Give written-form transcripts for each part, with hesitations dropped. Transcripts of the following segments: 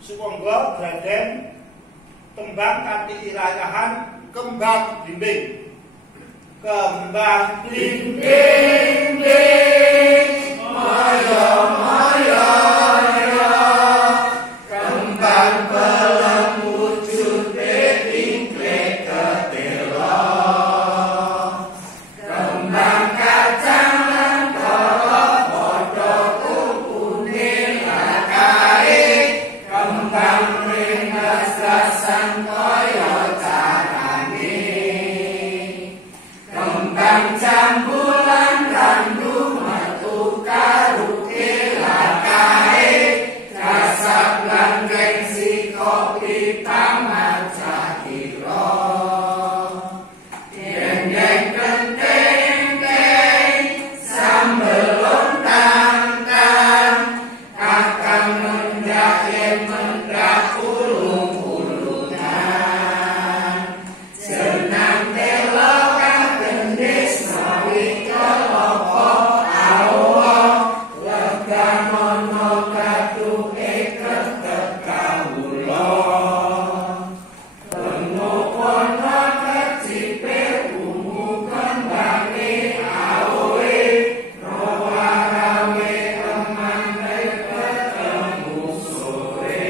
Sumangga Graden tembang kanthi irayahan Kembang Blimbing. Kembang blimbing maya maya ya, kembang pelem wujude ingklik ketela, kembang kacang lan kala padha kumpune lakae, kembang ringas rasan kaya carane, kembang jambulan randu metu karuke lakae, kasap lan gengsi kopi pamaca kira, dendeng kenting sambel lontang-tang, kakang mendak yen mendak ulung-ulungan, jenang telo kang gendis mawi kelapa awa, legamono katuke kreteg kawula, pengopono kecipe ungu kembange awe, rawarawe emane ketemu sore.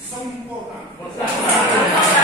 Sempurna.